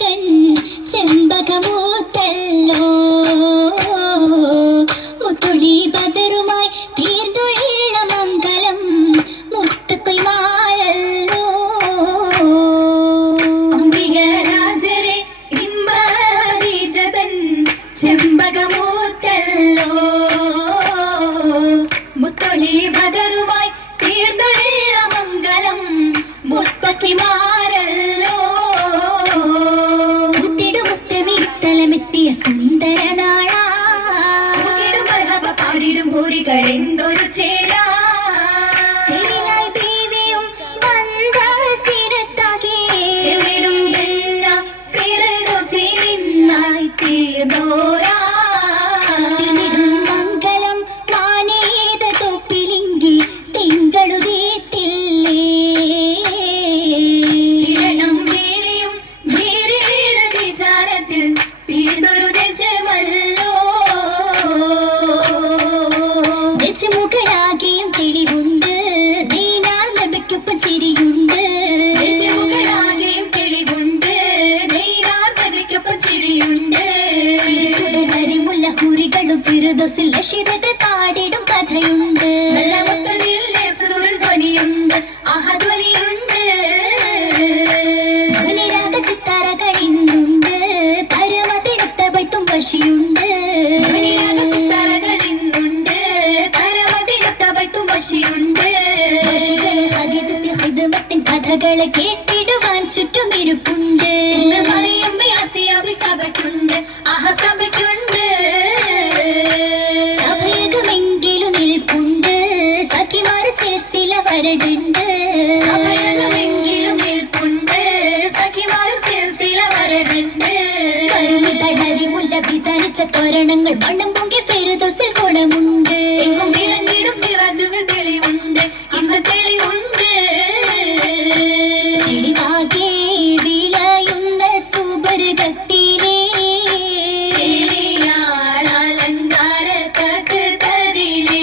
തൻ ചെമ്പകമൂത്തല്ലോ മുത്തുളി ബദറുമായി തീർന്നുള്ള മംഗലം മുത്തുക്കുൽമാരല്ലോ അംബികരാജരെ ഇമ്പതൻ ചെമ്പകമൂത്തല്ലോ മുത്തുളി ബദറുമായി തീർന്നുള്ള മംഗലം മുത്തക്കിമാരല്ലോ മുത്തിടുമുത്തമിത്തലമെത്തിയ സുന്ദര നാളാ പാടിടും ഹൂരികളെന്തൊരു ചേരാ ചേരിലായി ബീവിയും വന്ന സിരത്താകെ ചെവിലും ജന്ന ഫിറദൗസിലിന്നായി തീർന്നോരാ മംഗലം മാനേത തൊപ്പിലിങ്കി തിങ്കളുതീത്തില്ലേ ഇരണം വേരെയും വേറേത വിചാരത്തിൽ തീർന്നൊരു ദജമല്ലോ മുകളാകെയും തെളിവുണ്ട് ദീനാർ നബിക്കൊപ്പം ചിരിയുണ്ട് മുകളാകെയും തെളിവുണ്ട് ദീനാർ നബിക്കൊപ്പം ചിരിയുണ്ട് വരിമുള്ള ഹൂറികളും ഫിർദൗസിൽ ലഷിതത പാടിടും കഥയുണ്ട് ധ്വനിയുണ്ട് ആഹധ്വനിയുണ്ട് ധ്വനിരാഗ സിത്താരകളിന്നുണ്ട് പരമതിരുത്ത ബൈത്തും വശിയുണ്ട് കഥകളെ കേട്ടിടുവാൻ ചുറ്റുമിരുപ്പുണ്ട് സഭയ്ക്കുണ്ട് സഭയ്ക്കുണ്ട് സഭയകമെങ്കിലും നിൽപ്പുണ്ട് സഖിമാർ സിൽസില വരടുണ്ട് സഭയകമെങ്കിലും നിൽപ്പുണ്ട് സഖിമാർ സിൽസില വരടുണ്ട് കരുമിതളരിമുല്ല വിതണിച്ച തോരണങ്ങൾ മണം പൊങ്കി ഫിർദൗസിൽ ഗുണമുണ്ട് എങ്ങും വിളങ്ങിടും ഫിറാജുകൾ തെളിവുണ്ട് ഇന്ന് തെളിവുണ്ട് തെളിവാകെ വിളയുന്ന സുബർഗത്തിലെ അലങ്കാര തകതിലെ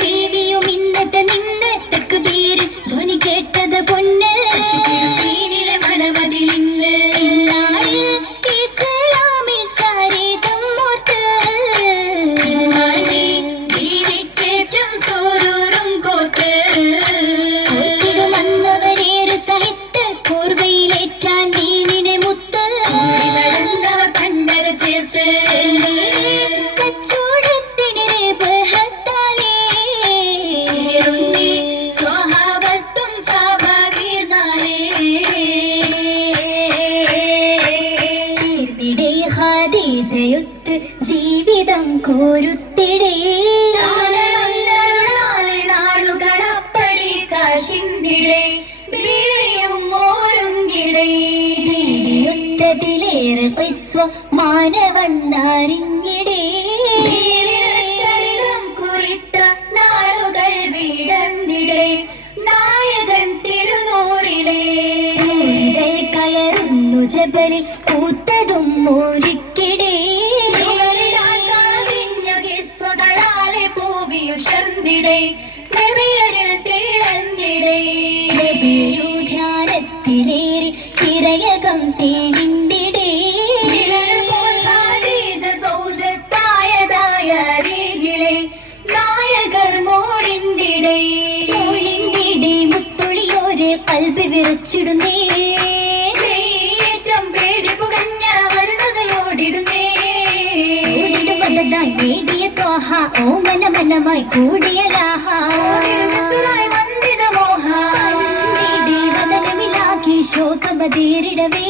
ബീവിയും ഇന്നത്തെ നിന്ന് തക്ബീർ ധ്വനി കേട്ടത് പൊന്ന് ദീനിലെ മണമതിലിന്ന് ഇസ്ലാമിൽ ചാരിതം മോത്ത് ബീവിക്കേറ്റം സൂരൂറും കോത്ത് കോത്തിടുമന്നവരേറെ സഹിത്ത് കോർവയിലേറ്റാൻ ദീനിനെ മുത്ത് നടന്നവർ കണ്ടര ചേർത്ത് കച്ചോടത്തിന് ബഹത്താലേ ചേരുന്നി സ്വഹാബത്തും സഭാഗീർന്നാലേ തീർത്തിടേ ഖദീജയൊത്ത് ജീവിതം കോരുത്തിടേ നാളുകളപ്പടി കാശിന്തിടേ ബീവിയും ഓരുങ്കിടേ ബീവിയൊത്തതിലേറെ ഖിസ്വ മാനവന്നറിഞ്ഞിടേ ചരിതം കുറിത്ത നാളുകൾ വീടന്തിടേ നായകൻ തിരുനൂറിലേ കയറുന്നു ജബലിൽ കൂത്തതും മോരിക്കിടേ സ്വകളാലെ പൂവിയുഷർന്നിടേ നബിയരിൽ തിളന്നിടേ ധ്യാനത്തിലേറി തിരയകം തേളിന്തിടേ സൗജത്തായതായ അരികിലെ നായകർ മോളിന്തിടേ മുത്തുളിയോരെ കൽബി വിറച്ചിടുന്നേ ഏറ്റം പേടി പുകഞ്ഞ വരുന്നതയോടിടുന്നേ നേടിയ തോഹ ഓമന മനമായി കൂടിയ ലാഹ വന്ദിത മോഹ വദനമിലാക്കി ശോകമതീരിടവേ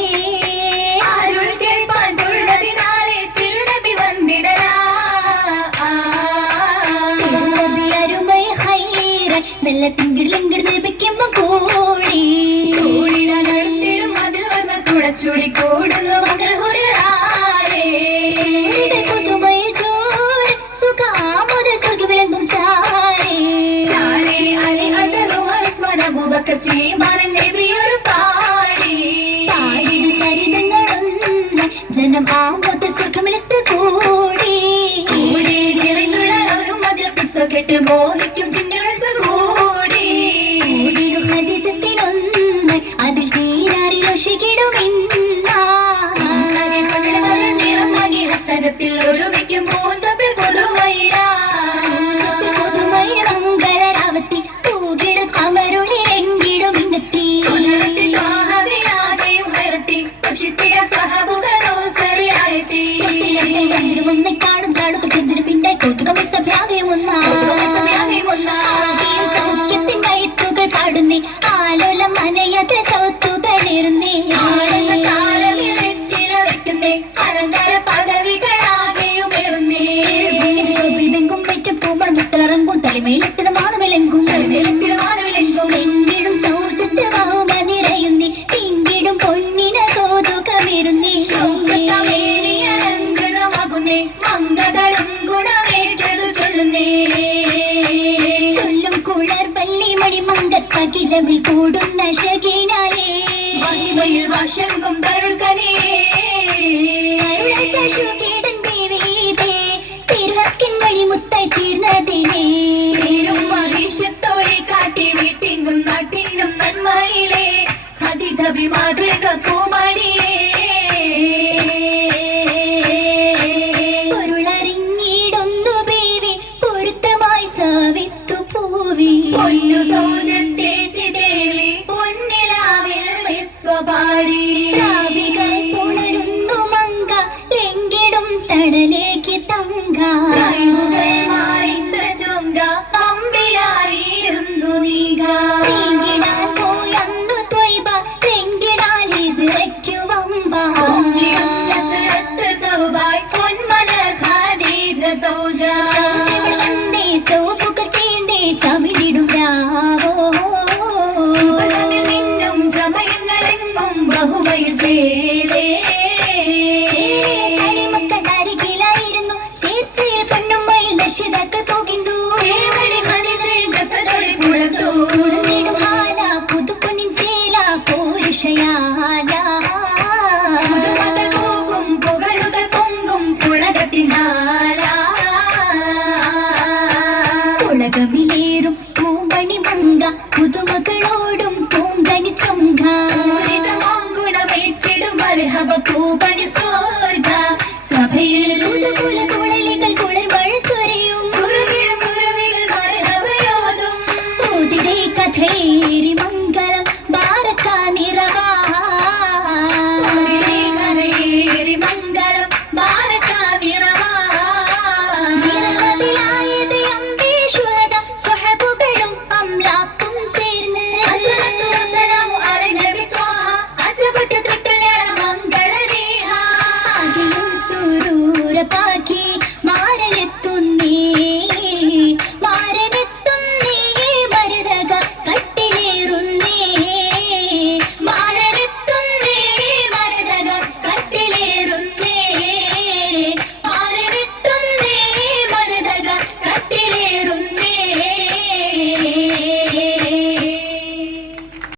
അരുൾ കേൾപ്പാൻ തൊഴുതിനാലെ തിരുനബി വന്നിടലാ അരുമൈ ഹൈറ നല്ല തിങ്കിളിങ്കിട് ലഭിക്കുമ്പോ കൂടി കൂടിന നടത്തിടും അതിൽ വന്ന് കുടച്ചുളി കൂടുന്നു മംഗളഹുരാരേ പുതുമൈ ചോർ സുഖാമുദ സ്വർഗവിളങ്ങും ചാരേ ചാരേ അലി അദറുമർ ഉസ്മാൻ അബൂബക്കർ ചീമാനൻ നബിയൊരു പാടി പാടി ചരിതങ്ങളൊന്ന് ജനം ആമോദ സ്വർഗമിലത്ത് കൂടി കൂടി നിറഞ്ഞുള്ള ഒരു മതിൽ കിസ്സ കേട്ട് മോഹിക്കും ചിന്തകൾ കൂടി ഖദീജത്തിനൊന്ന് അതിൽ തീരാറിലോ നിറമാകി ഹസനത്തിൽ ഒരുമിക്കും പൂന്തപ്പിൽ പുതുമയില മംഗളരാവത്തി പൂകിടും അമരുളിലെങ്കിടും ഇന്നത്തി കാണും കാണും പിന്റെ സൗഖ്യത്തിൻ വയത്തുകൾ പാടുന്നേ ആലോല മനയത്ര സൗത്തുകളിരുന്നേ വെക്കുന്നേ അലങ്കാര പദവികളാകെയുമേറുന്നേ ശോഭിതെങ്കും പറ്റും പൂമൾ മുത്തലറങ്ങും തലമേലിട്ടിട മാനവിലെങ്കും എങ്കിടും സൗജത്ത് ബഹുമനിറയുന്നേ തിങ്കിടും പൊന്നിന തോതുക വരുന്നേ അലങ്കൃതമാകുന്നേ മംഗകളും ഗുണമേറ്റതു ചൊല്ലുന്നേ ചൊല്ലും കുളർ പല്ലി മണി മങ്കത്തകിലവിൽ കൂടുന്ന ശകീനാലേ മഹിമയിൽ വാശങ്കും തരുൾക്കനേ ശുകീടൻ ദേവീതേ തിരുഹക്കിൻ വഴി മുത്തായി തീർന്നതിനേ തീരും മഹിഷത്തോടെ കാട്ടി വീട്ടിനും നാട്ടിനും നന്മയിലേ ഖദീജ ബി മാതൃക പൂമണിയേ പൊരുളറിഞ്ഞിടുന്നു ബീവി പൊരുത്തമായി സാവിത്തു പൂവി പൊന്നു സൗജത്തേറ്റി ദേവി പൊന്നിലാവിൽ വിശ്വപാടി പുണരുന്നു മങ്ക എങ്കിടും തടലേക്ക് തങ്ക ചുങ്ക പമ്പിലായിരുന്നു നീങ്ങിടാൻ പോയന്നു ത്വയ്ബ എങ്കിടാൻ ഹിജ്റയ്ക്കു വമ്പ സൗബായ് പൊന്മലർ ഖദീജ സൗജ വന്ദേ സൗപുകൾ തീണ്ടേ ചമിതിടും രാവോ മിന്നും ചമയങ്ങളെങ്ങും ബഹുമയിൽ ചേലേ കരിമക്കളരികിലായിരുന്നു ചേർച്ചയിൽ പൊന്നുമ്മയിൽ നശിതാക്കൾ പോകുന്നു ചേവടി ഖദീജയെ ജസദൊളി പുളർത്തു ഉടനീടും ഹാല പുതുപ്പൊന്നിൻ ചേല പോരുഷയാല പുതുമകൾ പോകും പുകളുകൾ പൊങ്കും പുളകത്തിൻ ഹാല പുളകമിലേറും പൂമ്പണി മങ്ക പുതുമകളോടും പൂങ്കനി ചൊങ്ക ഗുണമേറ്റിടും മർഹബ പൂപണി